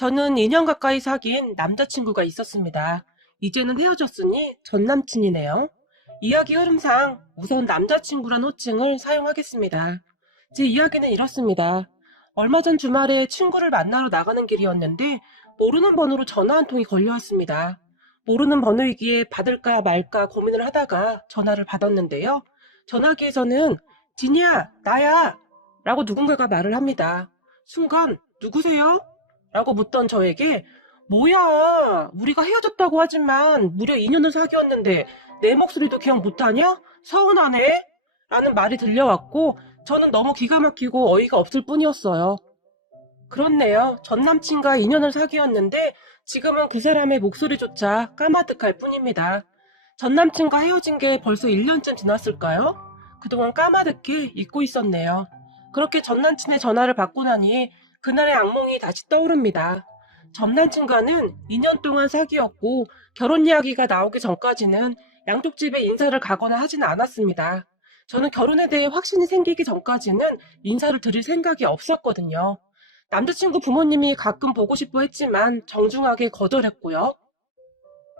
저는 2년 가까이 사귄 남자친구가 있었습니다. 이제는 헤어졌으니 전 남친이네요. 이야기 흐름상 우선 남자친구란 호칭을 사용하겠습니다. 제 이야기는 이렇습니다. 얼마 전 주말에 친구를 만나러 나가는 길이었는데 모르는 번호로 전화 한 통이 걸려왔습니다. 모르는 번호이기에 받을까 말까 고민을 하다가 전화를 받았는데요. 전화기에서는 진이야, 나야! 라고 누군가가 말을 합니다. 순간 누구세요? 라고 묻던 저에게 뭐야, 우리가 헤어졌다고 하지만 무려 2년을 사귀었는데 내 목소리도 기억 못하냐? 서운하네? 라는 말이 들려왔고 저는 너무 기가 막히고 어이가 없을 뿐이었어요. 그렇네요. 전 남친과 2년을 사귀었는데 지금은 그 사람의 목소리조차 까마득할 뿐입니다. 전 남친과 헤어진 게 벌써 1년쯤 지났을까요? 그동안 까마득히 잊고 있었네요. 그렇게 전 남친의 전화를 받고 나니 그날의 악몽이 다시 떠오릅니다. 전 남친과는 2년 동안 사귀었고 결혼 이야기가 나오기 전까지는 양쪽 집에 인사를 가거나 하지는 않았습니다. 저는 결혼에 대해 확신이 생기기 전까지는 인사를 드릴 생각이 없었거든요. 남자친구 부모님이 가끔 보고 싶어 했지만 정중하게 거절했고요.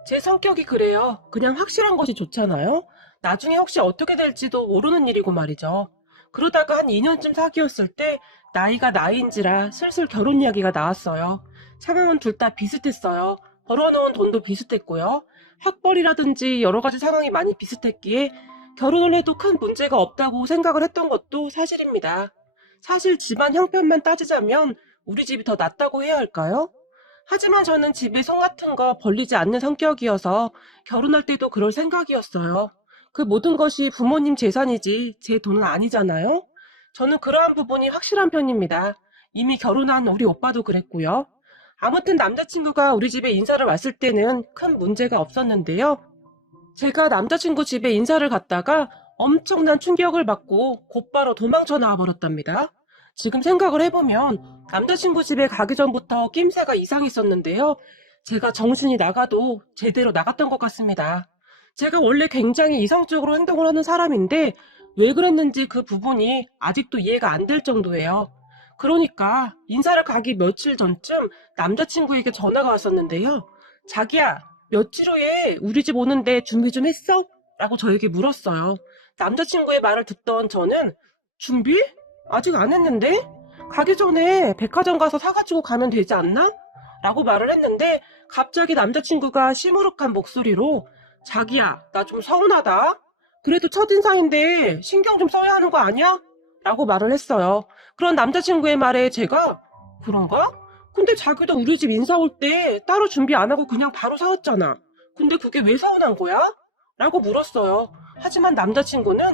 제 성격이 그래요. 그냥 확실한 것이 좋잖아요. 나중에 혹시 어떻게 될지도 모르는 일이고 말이죠. 그러다가 한 2년쯤 사귀었을 때 나이가 나이인지라 슬슬 결혼 이야기가 나왔어요. 상황은 둘 다 비슷했어요. 벌어놓은 돈도 비슷했고요. 학벌이라든지 여러 가지 상황이 많이 비슷했기에 결혼을 해도 큰 문제가 없다고 생각을 했던 것도 사실입니다. 사실 집안 형편만 따지자면 우리 집이 더 낫다고 해야 할까요? 하지만 저는 집에 손 같은 거 벌리지 않는 성격이어서 결혼할 때도 그럴 생각이었어요. 그 모든 것이 부모님 재산이지 제 돈은 아니잖아요. 저는 그러한 부분이 확실한 편입니다. 이미 결혼한 우리 오빠도 그랬고요. 아무튼 남자친구가 우리 집에 인사를 왔을 때는 큰 문제가 없었는데요. 제가 남자친구 집에 인사를 갔다가 엄청난 충격을 받고 곧바로 도망쳐 나와 버렸답니다. 지금 생각을 해보면 남자친구 집에 가기 전부터 낌새가 이상했었는데요. 제가 정신이 나가도 제대로 나갔던 것 같습니다. 제가 원래 굉장히 이성적으로 행동을 하는 사람인데 왜 그랬는지 그 부분이 아직도 이해가 안 될 정도예요. 그러니까 인사를 가기 며칠 전쯤 남자친구에게 전화가 왔었는데요. 자기야, 며칠 후에 우리 집 오는데 준비 좀 했어? 라고 저에게 물었어요. 남자친구의 말을 듣던 저는 준비? 아직 안 했는데? 가기 전에 백화점 가서 사가지고 가면 되지 않나? 라고 말을 했는데 갑자기 남자친구가 시무룩한 목소리로 자기야, 나 좀 서운하다. 그래도 첫인상인데 신경 좀 써야 하는 거 아니야? 라고 말을 했어요. 그런 남자친구의 말에 제가 그런가? 근데 자기도 우리 집 인사 올 때 따로 준비 안 하고 그냥 바로 사왔잖아. 근데 그게 왜 서운한 거야? 라고 물었어요. 하지만 남자친구는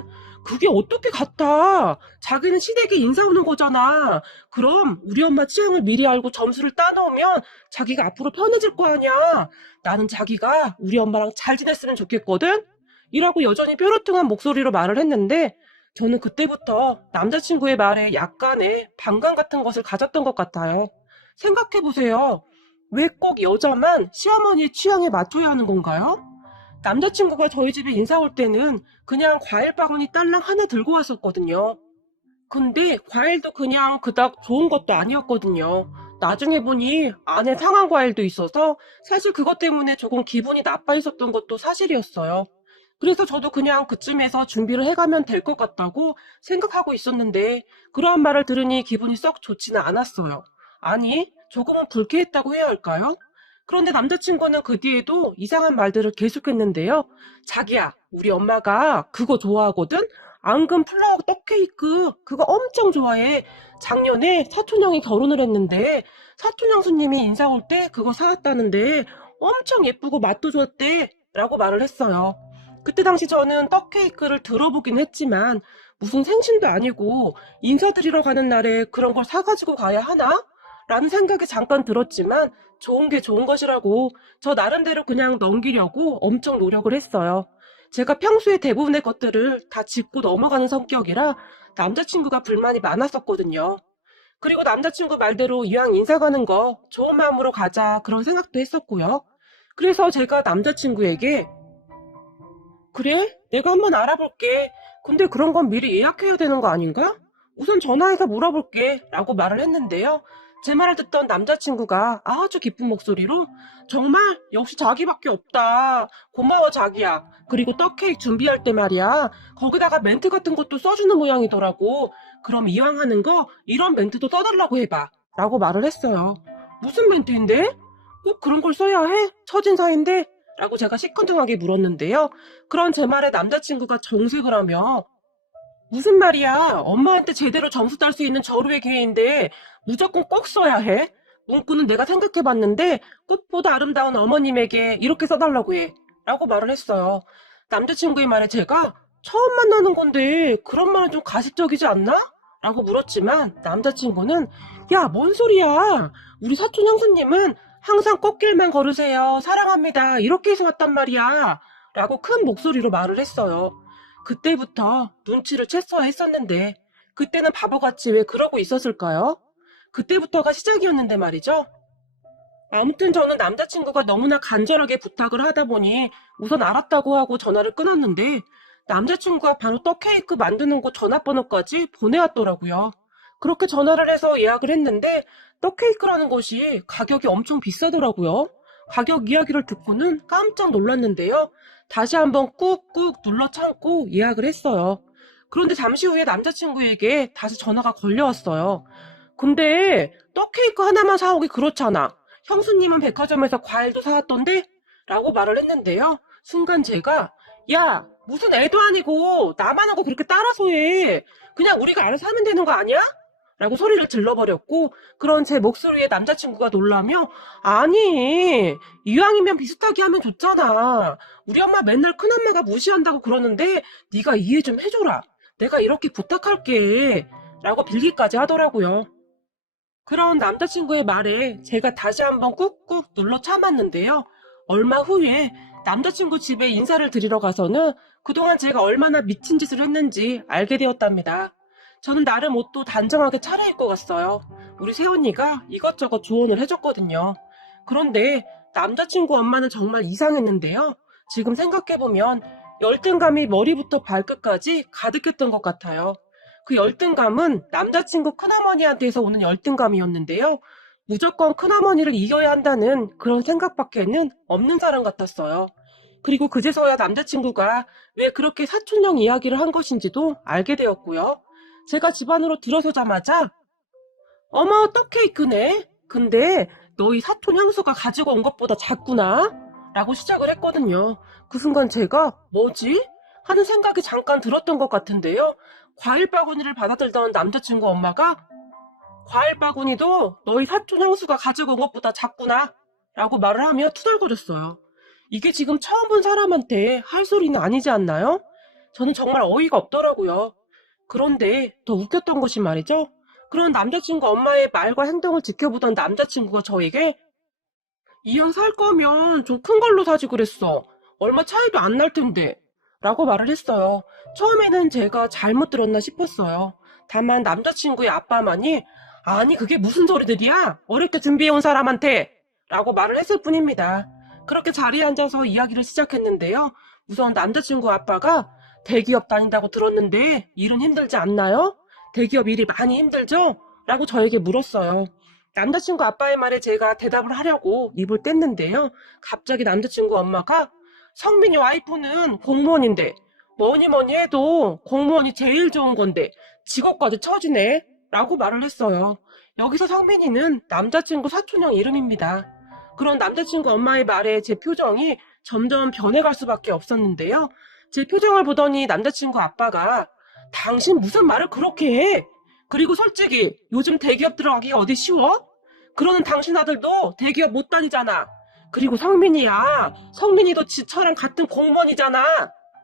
그게 어떻게 같아? 자기는 시댁에 인사 오는 거잖아. 그럼 우리 엄마 취향을 미리 알고 점수를 따놓으면 자기가 앞으로 편해질 거 아니야. 나는 자기가 우리 엄마랑 잘 지냈으면 좋겠거든? 이라고 여전히 뾰루퉁한 목소리로 말을 했는데 저는 그때부터 남자친구의 말에 약간의 반감 같은 것을 가졌던 것 같아요. 생각해보세요. 왜 꼭 여자만 시어머니의 취향에 맞춰야 하는 건가요? 남자친구가 저희 집에 인사 올 때는 그냥 과일 바구니 딸랑 하나 들고 왔었거든요. 근데 과일도 그냥 그닥 좋은 것도 아니었거든요. 나중에 보니 안에 상한 과일도 있어서 사실 그것 때문에 조금 기분이 나빠 있었던 것도 사실이었어요. 그래서 저도 그냥 그쯤에서 준비를 해가면 될 것 같다고 생각하고 있었는데 그러한 말을 들으니 기분이 썩 좋지는 않았어요. 아니, 조금은 불쾌했다고 해야 할까요? 그런데 남자친구는 그 뒤에도 이상한 말들을 계속했는데요. 자기야, 우리 엄마가 그거 좋아하거든? 앙금 플라워 떡케이크 그거 엄청 좋아해. 작년에 사촌형이 결혼을 했는데 사촌형 손님이 인사 올 때 그거 사왔다는데 엄청 예쁘고 맛도 좋았대 라고 말을 했어요. 그때 당시 저는 떡케이크를 들어보긴 했지만 무슨 생신도 아니고 인사드리러 가는 날에 그런 걸 사가지고 가야 하나? 라는 생각이 잠깐 들었지만 좋은 게 좋은 것이라고 저 나름대로 그냥 넘기려고 엄청 노력을 했어요. 제가 평소에 대부분의 것들을 다 짚고 넘어가는 성격이라 남자친구가 불만이 많았었거든요. 그리고 남자친구 말대로 이왕 인사 가는 거 좋은 마음으로 가자 그런 생각도 했었고요. 그래서 제가 남자친구에게 그래? 내가 한번 알아볼게. 근데 그런 건 미리 예약해야 되는 거 아닌가? 우선 전화해서 물어볼게 라고 말을 했는데요. 제 말을 듣던 남자친구가 아주 기쁜 목소리로 정말 역시 자기밖에 없다. 고마워 자기야. 그리고 떡 케이크 준비할 때 말이야. 거기다가 멘트 같은 것도 써주는 모양이더라고. 그럼 이왕 하는 거 이런 멘트도 써달라고 해봐. 라고 말을 했어요. 무슨 멘트인데? 꼭 그런 걸 써야 해? 첫인사인데? 라고 제가 시큰둥하게 물었는데요. 그런 제 말에 남자친구가 정색을 하며 무슨 말이야? 엄마한테 제대로 점수 딸 수 있는 절호의 기회인데 무조건 꼭 써야 해? 문구는 내가 생각해봤는데 꽃보다 아름다운 어머님에게 이렇게 써달라고 해. 라고 말을 했어요. 남자친구의 말에 제가 처음 만나는 건데 그런 말은 좀 가식적이지 않나? 라고 물었지만 남자친구는 야, 뭔 소리야? 우리 사촌 형수님은 항상 꽃길만 걸으세요. 사랑합니다. 이렇게 해서 왔단 말이야. 라고 큰 목소리로 말을 했어요. 그때부터 눈치를 챘어야 했었는데 그때는 바보같이 왜 그러고 있었을까요? 그때부터가 시작이었는데 말이죠. 아무튼 저는 남자친구가 너무나 간절하게 부탁을 하다 보니 우선 알았다고 하고 전화를 끊었는데 남자친구가 바로 떡 케이크 만드는 곳 전화번호까지 보내왔더라고요. 그렇게 전화를 해서 예약을 했는데 떡 케이크라는 곳이 가격이 엄청 비싸더라고요. 가격 이야기를 듣고는 깜짝 놀랐는데요. 다시 한번 꾹꾹 눌러 참고 예약을 했어요. 그런데 잠시 후에 남자친구에게 다시 전화가 걸려왔어요. 근데 떡 케이크 하나만 사오기 그렇잖아. 형수님은 백화점에서 과일도 사왔던데? 라고 말을 했는데요. 순간 제가 야, 무슨 애도 아니고 나만 하고 그렇게 따라서 해. 그냥 우리가 알아서 하면 되는 거 아니야? 라고 소리를 질러버렸고 그런 제 목소리에 남자친구가 놀라며 아니, 이왕이면 비슷하게 하면 좋잖아. 우리 엄마 맨날 큰엄마가 무시한다고 그러는데 네가 이해 좀 해줘라. 내가 이렇게 부탁할게. 라고 빌기까지 하더라고요. 그런 남자친구의 말에 제가 다시 한번 꾹꾹 눌러 참았는데요. 얼마 후에 남자친구 집에 인사를 드리러 가서는 그동안 제가 얼마나 미친 짓을 했는지 알게 되었답니다. 저는 나름 옷도 단정하게 차려입고 갔어요. 우리 새언니가 이것저것 조언을 해줬거든요. 그런데 남자친구 엄마는 정말 이상했는데요. 지금 생각해보면 열등감이 머리부터 발끝까지 가득했던 것 같아요. 그 열등감은 남자친구 큰어머니한테서 오는 열등감이었는데요. 무조건 큰어머니를 이겨야 한다는 그런 생각밖에는 없는 사람 같았어요. 그리고 그제서야 남자친구가 왜 그렇게 사촌형 이야기를 한 것인지도 알게 되었고요. 제가 집 안으로 들어서자마자 어머, 떡 케이크네. 근데 너희 사촌 향수가 가지고 온 것보다 작구나. 라고 시작을 했거든요. 그 순간 제가 뭐지? 하는 생각이 잠깐 들었던 것 같은데요. 과일 바구니를 받아들던 남자친구 엄마가 과일 바구니도 너희 사촌 향수가 가지고 온 것보다 작구나. 라고 말을 하며 투덜거렸어요. 이게 지금 처음 본 사람한테 할 소리는 아니지 않나요? 저는 정말 어이가 없더라고요. 그런데 더 웃겼던 것이 말이죠. 그런 남자친구 엄마의 말과 행동을 지켜보던 남자친구가 저에게 이 형 살 거면 좀 큰 걸로 사지 그랬어. 얼마 차이도 안 날 텐데. 라고 말을 했어요. 처음에는 제가 잘못 들었나 싶었어요. 다만 남자친구의 아빠만이 아니 그게 무슨 소리들이야? 어릴 때 준비해온 사람한테 라고 말을 했을 뿐입니다. 그렇게 자리에 앉아서 이야기를 시작했는데요. 우선 남자친구 아빠가 대기업 다닌다고 들었는데 일은 힘들지 않나요? 대기업 일이 많이 힘들죠? 라고 저에게 물었어요. 남자친구 아빠의 말에 제가 대답을 하려고 입을 뗐는데요. 갑자기 남자친구 엄마가 성민이 와이프는 공무원인데 뭐니 뭐니 해도 공무원이 제일 좋은 건데 직업까지 처지네 라고 말을 했어요. 여기서 성민이는 남자친구 사촌형 이름입니다. 그런 남자친구 엄마의 말에 제 표정이 점점 변해갈 수밖에 없었는데요. 제 표정을 보더니 남자친구 아빠가 당신 무슨 말을 그렇게 해? 그리고 솔직히 요즘 대기업 들어가기가 어디 쉬워? 그러는 당신 아들도 대기업 못 다니잖아. 그리고 성민이야. 성민이도 지처랑 같은 공무원이잖아.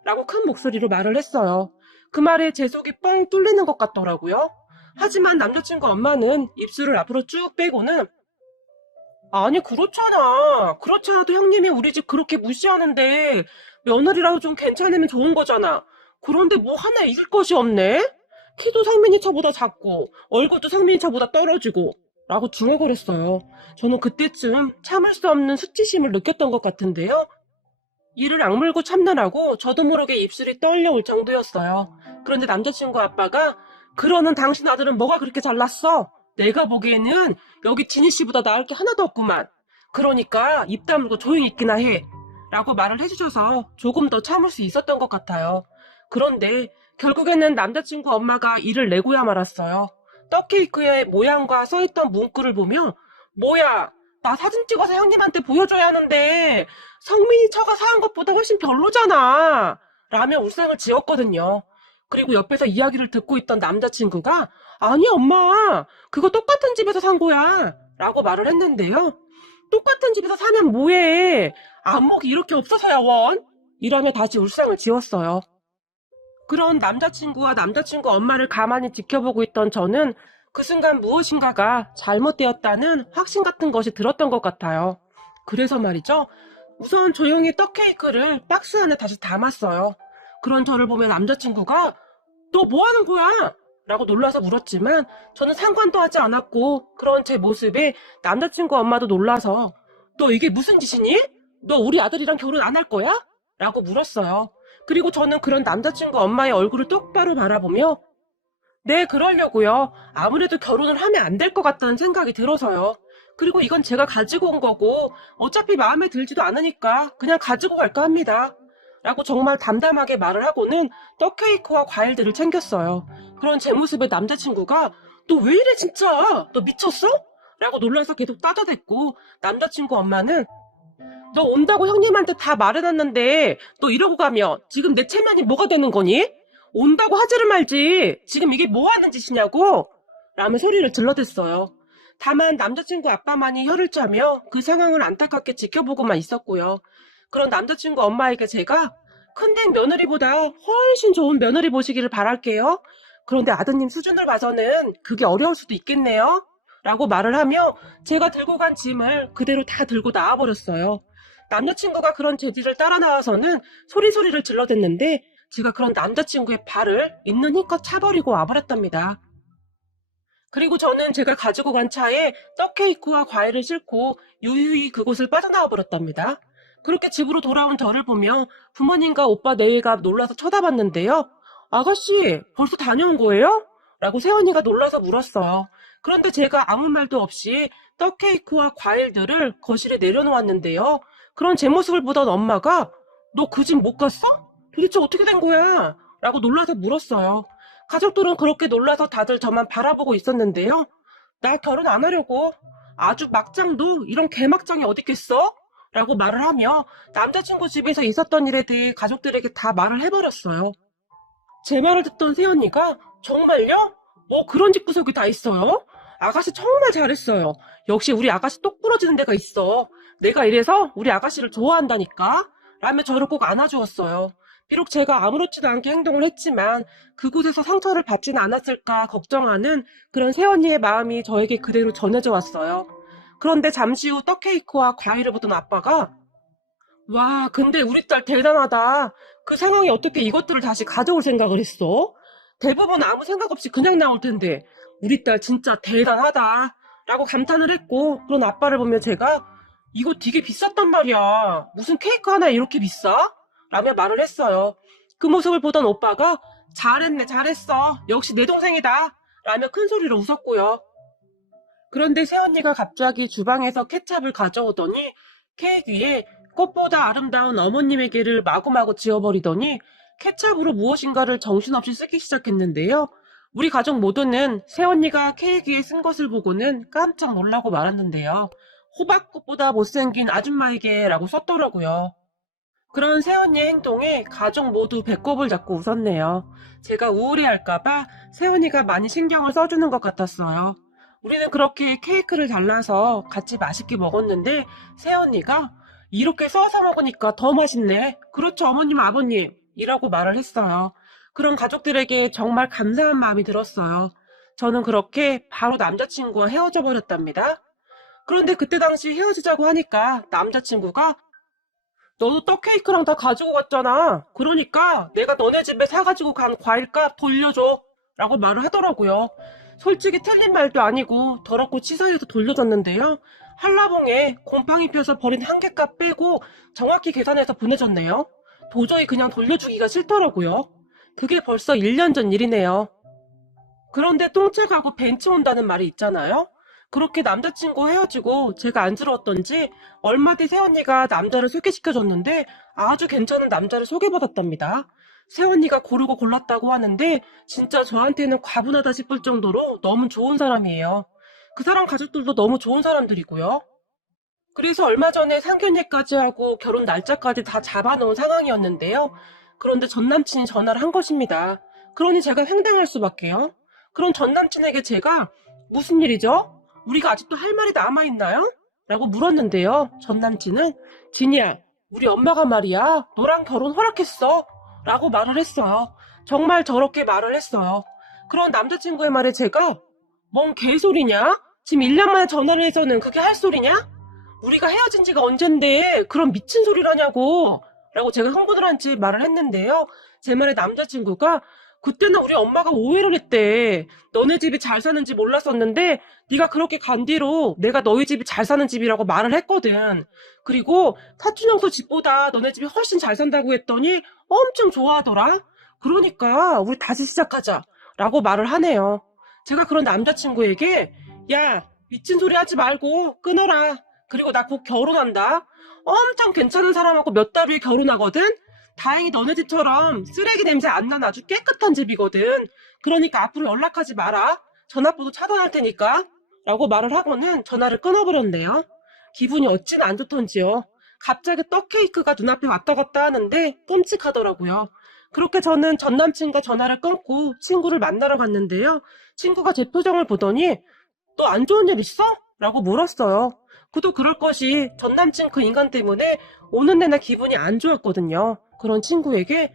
라고 큰 목소리로 말을 했어요. 그 말에 제 속이 뻥 뚫리는 것 같더라고요. 하지만 남자친구 엄마는 입술을 앞으로 쭉 빼고는 아니 그렇잖아. 그렇지 않아도 형님이 우리 집 그렇게 무시하는데 며느리라도 좀 괜찮으면 좋은 거잖아. 그런데 뭐 하나 이길 것이 없네? 키도 상민이 차보다 작고 얼굴도 상민이 차보다 떨어지고 라고 중얼거렸어요. 저는 그때쯤 참을 수 없는 수치심을 느꼈던 것 같은데요. 이를 악물고 참느라고 저도 모르게 입술이 떨려올 정도였어요. 그런데 남자친구 아빠가 그러는 당신 아들은 뭐가 그렇게 잘났어? 내가 보기에는 여기 지니 씨보다 나을 게 하나도 없구만. 그러니까 입 다물고 조용히 있기나 해. 라고 말을 해주셔서 조금 더 참을 수 있었던 것 같아요. 그런데 결국에는 남자친구 엄마가 일을 내고야 말았어요. 떡케이크의 모양과 써있던 문구를 보며 뭐야, 나 사진 찍어서 형님한테 보여줘야 하는데 성민이 처가 사한 것보다 훨씬 별로잖아. 라며 울상을 지었거든요. 그리고 옆에서 이야기를 듣고 있던 남자친구가 아니 엄마, 그거 똑같은 집에서 산 거야. 라고 말을 했는데요. 똑같은 집에서 사면 뭐해. 안목이 이렇게 없어서야 원. 이러며 다시 울상을 지웠어요. 그런 남자친구와 남자친구 엄마를 가만히 지켜보고 있던 저는 그 순간 무엇인가가 잘못되었다는 확신 같은 것이 들었던 것 같아요. 그래서 말이죠. 우선 조용히 떡케이크를 박스 안에 다시 담았어요. 그런 저를 보며 남자친구가 너 뭐 하는 거야? 라고 놀라서 물었지만 저는 상관도 하지 않았고 그런 제 모습에 남자친구 엄마도 놀라서 너 이게 무슨 짓이니? 너 우리 아들이랑 결혼 안 할 거야? 라고 물었어요. 그리고 저는 그런 남자친구 엄마의 얼굴을 똑바로 바라보며 네, 그러려고요. 아무래도 결혼을 하면 안 될 것 같다는 생각이 들어서요. 그리고 이건 제가 가지고 온 거고 어차피 마음에 들지도 않으니까 그냥 가지고 갈까 합니다. 라고 정말 담담하게 말을 하고는 떡케이크와 과일들을 챙겼어요. 그런 제 모습에 남자친구가 너 왜 이래 진짜? 너 미쳤어? 라고 놀라서 계속 따져댔고 남자친구 엄마는 너 온다고 형님한테 다 말해놨는데 너 이러고 가면 지금 내 체면이 뭐가 되는 거니? 온다고 하지를 말지. 지금 이게 뭐 하는 짓이냐고? 라며 소리를 질러댔어요. 다만 남자친구 아빠만이 혀를 짜며 그 상황을 안타깝게 지켜보고만 있었고요. 그런 남자친구 엄마에게 제가 큰댁 며느리보다 훨씬 좋은 며느리 보시기를 바랄게요. 그런데 아드님 수준을 봐서는 그게 어려울 수도 있겠네요. 라고 말을 하며 제가 들고 간 짐을 그대로 다 들고 나와버렸어요. 남자친구가 그런 제 뒤를 따라 나와서는 소리소리를 질러댔는데 제가 그런 남자친구의 발을 있는 힘껏 차버리고 와버렸답니다. 그리고 저는 제가 가지고 간 차에 떡케이크와 과일을 싣고 유유히 그곳을 빠져나와 버렸답니다. 그렇게 집으로 돌아온 저를 보며 부모님과 오빠 네이가 놀라서 쳐다봤는데요. 아가씨, 벌써 다녀온 거예요? 라고 새언니가 놀라서 물었어요. 그런데 제가 아무 말도 없이 떡케이크와 과일들을 거실에 내려놓았는데요. 그런 제 모습을 보던 엄마가 너 그 집 못 갔어? 도대체 어떻게 된 거야? 라고 놀라서 물었어요. 가족들은 그렇게 놀라서 다들 저만 바라보고 있었는데요. 나 결혼 안 하려고. 아주 막장도 이런 개막장이 어딨겠어? 라고 말을 하며 남자친구 집에서 있었던 일에 대해 가족들에게 다 말을 해버렸어요. 제 말을 듣던 새언니가 정말요? 뭐 그런 집구석이 다 있어요? 아가씨 정말 잘했어요. 역시 우리 아가씨 똑 부러지는 데가 있어. 내가 이래서 우리 아가씨를 좋아한다니까? 라며 저를 꼭 안아주었어요. 비록 제가 아무렇지도 않게 행동을 했지만 그곳에서 상처를 받지는 않았을까 걱정하는 그런 새언니의 마음이 저에게 그대로 전해져 왔어요. 그런데 잠시 후 떡케이크와 과일을 보던 아빠가 와, 근데 우리 딸 대단하다. 그 상황에 어떻게 이것들을 다시 가져올 생각을 했어? 대부분 아무 생각 없이 그냥 나올 텐데 우리 딸 진짜 대단하다. 라고 감탄을 했고 그런 아빠를 보며 제가 이거 되게 비쌌단 말이야. 무슨 케이크 하나 이렇게 비싸? 라며 말을 했어요. 그 모습을 보던 오빠가 잘했네 잘했어. 역시 내 동생이다. 라며 큰 소리로 웃었고요. 그런데 새언니가 갑자기 주방에서 케찹을 가져오더니 케이크 위에 꽃보다 아름다운 어머님에게를 마구마구 지어버리더니 케찹으로 무엇인가를 정신없이 쓰기 시작했는데요. 우리 가족 모두는 새언니가 케이크 위에 쓴 것을 보고는 깜짝 놀라고 말았는데요. 호박꽃보다 못생긴 아줌마에게 라고 썼더라고요. 그런 새언니의 행동에 가족 모두 배꼽을 잡고 웃었네요. 제가 우울해할까봐 새언니가 많이 신경을 써주는 것 같았어요. 우리는 그렇게 케이크를 잘라서 같이 맛있게 먹었는데 새언니가 이렇게 써서 먹으니까 더 맛있네. 그렇죠 어머님 아버님 이라고 말을 했어요. 그런 가족들에게 정말 감사한 마음이 들었어요. 저는 그렇게 바로 남자친구와 헤어져 버렸답니다. 그런데 그때 당시 헤어지자고 하니까 남자친구가 너도 떡케이크랑 다 가지고 갔잖아. 그러니까 내가 너네 집에 사가지고 간 과일값 돌려줘. 라고 말을 하더라고요. 솔직히 틀린 말도 아니고 더럽고 치사해서 돌려줬는데요. 한라봉에 곰팡이 펴서 버린 한 개값 빼고 정확히 계산해서 보내줬네요. 도저히 그냥 돌려주기가 싫더라고요. 그게 벌써 1년 전 일이네요. 그런데 똥채 가고 벤치 온다는 말이 있잖아요. 그렇게 남자친구 헤어지고 제가 안쓰러웠던지 얼마 뒤 새언니가 남자를 소개시켜줬는데 아주 괜찮은 남자를 소개받았답니다. 새언니가 고르고 골랐다고 하는데 진짜 저한테는 과분하다 싶을 정도로 너무 좋은 사람이에요. 그 사람 가족들도 너무 좋은 사람들이고요. 그래서 얼마 전에 상견례까지 하고 결혼 날짜까지 다 잡아놓은 상황이었는데요. 그런데 전 남친이 전화를 한 것입니다. 그러니 제가 횡행할 수밖에요. 그럼 전 남친에게 제가 무슨 일이죠? 우리가 아직도 할 말이 남아있나요? 라고 물었는데요. 전 남친은 진이야, 우리 엄마가 말이야, 너랑 결혼 허락했어. 라고 말을 했어요. 정말 저렇게 말을 했어요. 그런 남자친구의 말에 제가 뭔 개소리냐? 지금 1년 만에 전화를 해서는 그게 할 소리냐? 우리가 헤어진 지가 언젠데 그런 미친 소리를 하냐고 라고 제가 흥분을 말을 했는데요. 제 말에 남자친구가 그때는 우리 엄마가 오해를 했대. 너네 집이 잘 사는지 몰랐었는데 네가 그렇게 간 뒤로 내가 너희 집이 잘 사는 집이라고 말을 했거든. 그리고 사촌 형수 집보다 너네 집이 훨씬 잘 산다고 했더니 엄청 좋아하더라. 그러니까 우리 다시 시작하자 라고 말을 하네요. 제가 그런 남자친구에게 야, 미친 소리 하지 말고 끊어라. 그리고 나 곧 결혼한다. 엄청 괜찮은 사람하고 몇 달 후에 결혼하거든? 다행히 너네 집처럼 쓰레기 냄새 안 나는 아주 깨끗한 집이거든. 그러니까 앞으로 연락하지 마라. 전화번호 차단할 테니까. 라고 말을 하고는 전화를 끊어버렸네요. 기분이 어찌나 안 좋던지요. 갑자기 떡 케이크가 눈앞에 왔다 갔다 하는데 끔찍하더라고요. 그렇게 저는 전 남친과 전화를 끊고 친구를 만나러 갔는데요. 친구가 제 표정을 보더니 너 안 좋은 일 있어? 라고 물었어요. 그도 그럴 것이 전 남친 그 인간 때문에 오는 내내 기분이 안 좋았거든요. 그런 친구에게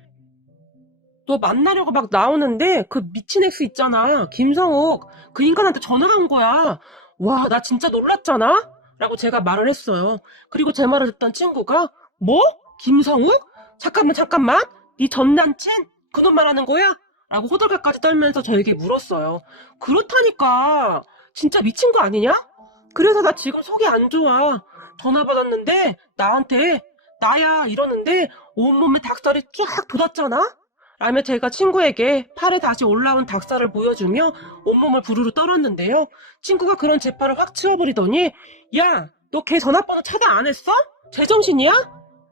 너 만나려고 막 나오는데 그 미친 엑스 있잖아. 김성욱. 그 인간한테 전화가 온 거야. 와, 나 진짜 놀랐잖아? 라고 제가 말을 했어요. 그리고 제 말을 듣던 친구가 뭐? 김성욱? 잠깐만. 네 전 남친? 그놈 말하는 거야? 라고 호들갑까지 떨면서 저에게 물었어요. 그렇다니까. 진짜 미친 거 아니냐? 그래서 나 지금 속이 안 좋아. 전화 받았는데 나한테 나야 이러는데 온몸에 닭살이 쫙 돋았잖아? 라며 제가 친구에게 팔에 다시 올라온 닭살을 보여주며 온몸을 부르르 떨었는데요. 친구가 그런 제 팔을 확 치워버리더니 야, 너 걔 전화번호 차단 안 했어? 제정신이야?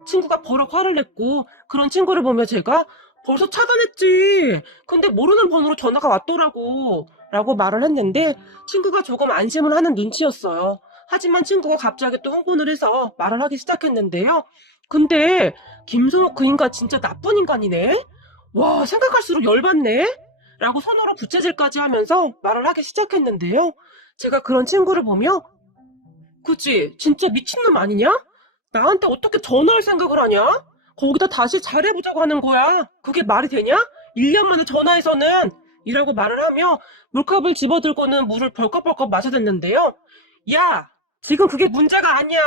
친구가 버럭 화를 냈고 그런 친구를 보며 제가 벌써 차단했지. 근데 모르는 번호로 전화가 왔더라고. 라고 말을 했는데 친구가 조금 안심을 하는 눈치였어요. 하지만 친구가 갑자기 또 흥분을 해서 말을 하기 시작했는데요. 근데 김성욱 그 인간 진짜 나쁜 인간이네. 와, 생각할수록 열받네. 라고 손으로 부채질까지 하면서 말을 하기 시작했는데요. 제가 그런 친구를 보며 그치, 진짜 미친놈 아니냐? 나한테 어떻게 전화할 생각을 하냐? 거기다 다시 잘해보자고 하는 거야. 그게 말이 되냐? 1년 만에 전화해서는 이라고 말을 하며 물컵을 집어들고는 물을 벌컥벌컥 마셔댔는데요. 야, 지금 그게 문제가 아니야.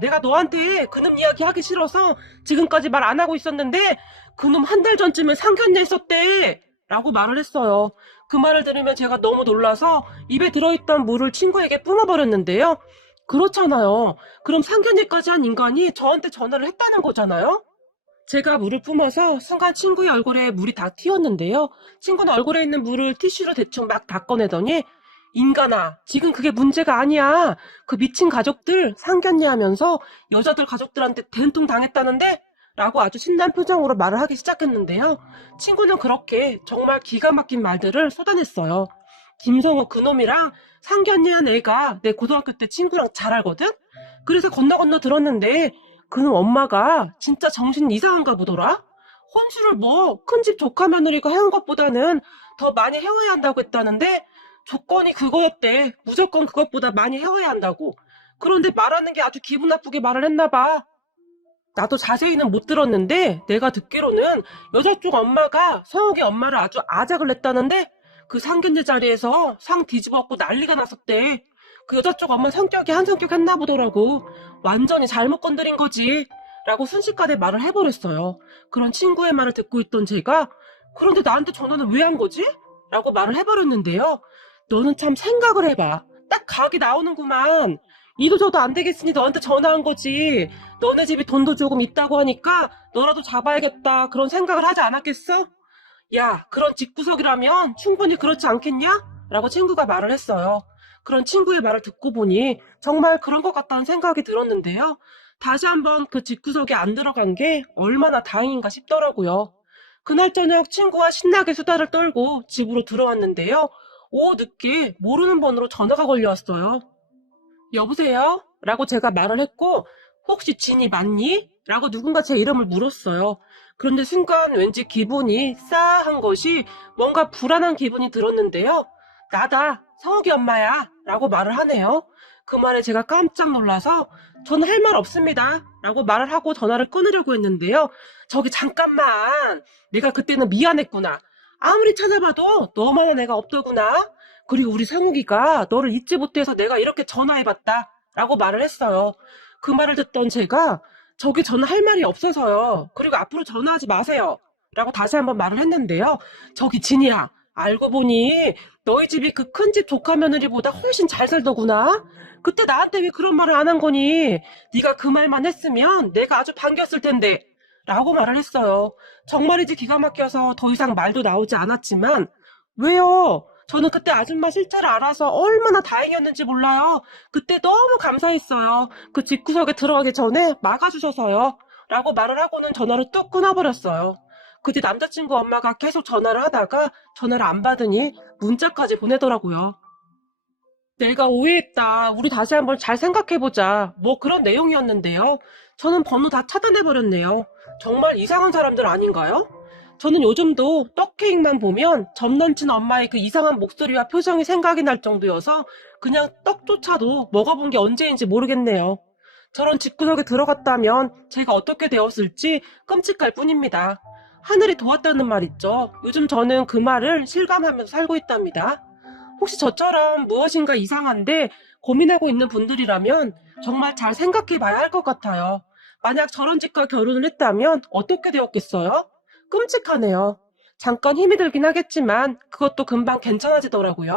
내가 너한테 그놈 이야기 하기 싫어서 지금까지 말 안 하고 있었는데 그놈 한 달 전쯤에 상견례 했었대. 라고 말을 했어요. 그 말을 들으면 제가 너무 놀라서 입에 들어있던 물을 친구에게 뿜어버렸는데요. 그렇잖아요. 그럼 상견례까지 한 인간이 저한테 전화를 했다는 거잖아요. 제가 물을 뿜어서 순간 친구의 얼굴에 물이 다 튀었는데요. 친구는 얼굴에 있는 물을 티슈로 대충 막 닦아내더니 인간아, 지금 그게 문제가 아니야. 그 미친 가족들 상견례 하면서 여자들 가족들한테 된통 당했다는데? 라고 아주 신난 표정으로 말을 하기 시작했는데요. 친구는 그렇게 정말 기가 막힌 말들을 쏟아냈어요. 김성우 그놈이랑 상견례한 애가 내 고등학교 때 친구랑 잘 알거든? 그래서 건너 들었는데 그놈 엄마가 진짜 정신 이상한가 보더라? 혼수를 뭐 큰 집 조카 며느리가 해온 것보다는 더 많이 해와야 한다고 했다는데 조건이 그거였대. 무조건 그것보다 많이 해와야 한다고. 그런데 말하는 게 아주 기분 나쁘게 말을 했나 봐. 나도 자세히는 못 들었는데 내가 듣기로는 여자 쪽 엄마가 성욱의 엄마를 아주 아작을 냈다는데 그 상견례 자리에서 상 뒤집어갖고 난리가 났었대. 그 여자 쪽 엄마 성격이 한 성격 했나 보더라고. 완전히 잘못 건드린 거지. 라고 순식간에 말을 해버렸어요. 그런 친구의 말을 듣고 있던 제가 그런데 나한테 전화는 왜 한 거지? 라고 말을 해버렸는데요. 너는 참 생각을 해봐. 딱 각이 나오는구만. 이도 저도 안 되겠으니 너한테 전화한 거지. 너네 집이 돈도 조금 있다고 하니까 너라도 잡아야겠다. 그런 생각을 하지 않았겠어? 야, 그런 집구석이라면 충분히 그렇지 않겠냐? 라고 친구가 말을 했어요. 그런 친구의 말을 듣고 보니 정말 그런 것 같다는 생각이 들었는데요. 다시 한번 그 집구석에 안 들어간 게 얼마나 다행인가 싶더라고요. 그날 저녁 친구와 신나게 수다를 떨고 집으로 들어왔는데요. 오후 늦게 모르는 번호로 전화가 걸려왔어요. 여보세요? 라고 제가 말을 했고, 혹시 진이 맞니? 라고 누군가 제 이름을 물었어요. 그런데 순간 왠지 기분이 싸한 것이 뭔가 불안한 기분이 들었는데요. 나다, 성욱이 엄마야. 라고 말을 하네요. 그 말에 제가 깜짝 놀라서 저는 할 말 없습니다. 라고 말을 하고 전화를 끊으려고 했는데요. 저기 잠깐만. 내가 그때는 미안했구나. 아무리 찾아봐도 너만한 애가 없더구나. 그리고 우리 상욱이가 너를 잊지 못해서 내가 이렇게 전화해봤다. 라고 말을 했어요. 그 말을 듣던 제가 저기 저는 할 말이 없어서요. 그리고 앞으로 전화하지 마세요. 라고 다시 한번 말을 했는데요. 저기 진이야. 알고 보니 너희 집이 그 큰 집 조카 며느리보다 훨씬 잘 살더구나. 그때 나한테 왜 그런 말을 안 한 거니? 네가 그 말만 했으면 내가 아주 반겼을 텐데. 라고 말을 했어요. 정말이지 기가 막혀서 더 이상 말도 나오지 않았지만 왜요? 저는 그때 아줌마 실체를 알아서 얼마나 다행이었는지 몰라요. 그때 너무 감사했어요. 그 집구석에 들어가기 전에 막아주셔서요. 라고 말을 하고는 전화를 뚝 끊어버렸어요. 그 뒤 남자친구 엄마가 계속 전화를 하다가 전화를 안 받으니 문자까지 보내더라고요. 내가 오해했다. 우리 다시 한번 잘 생각해보자. 뭐 그런 내용이었는데요. 저는 번호 다 차단해버렸네요. 정말 이상한 사람들 아닌가요? 저는 요즘도 떡케이크만 보면 전남친 엄마의 그 이상한 목소리와 표정이 생각이 날 정도여서 그냥 떡조차도 먹어본 게 언제인지 모르겠네요. 저런 집구석에 들어갔다면 제가 어떻게 되었을지 끔찍할 뿐입니다. 하늘이 도왔다는 말 있죠. 요즘 저는 그 말을 실감하면서 살고 있답니다. 혹시 저처럼 무엇인가 이상한데 고민하고 있는 분들이라면 정말 잘 생각해 봐야 할 것 같아요. 만약 저런 집과 결혼을 했다면 어떻게 되었겠어요? 끔찍하네요. 잠깐 힘이 들긴 하겠지만 그것도 금방 괜찮아지더라고요.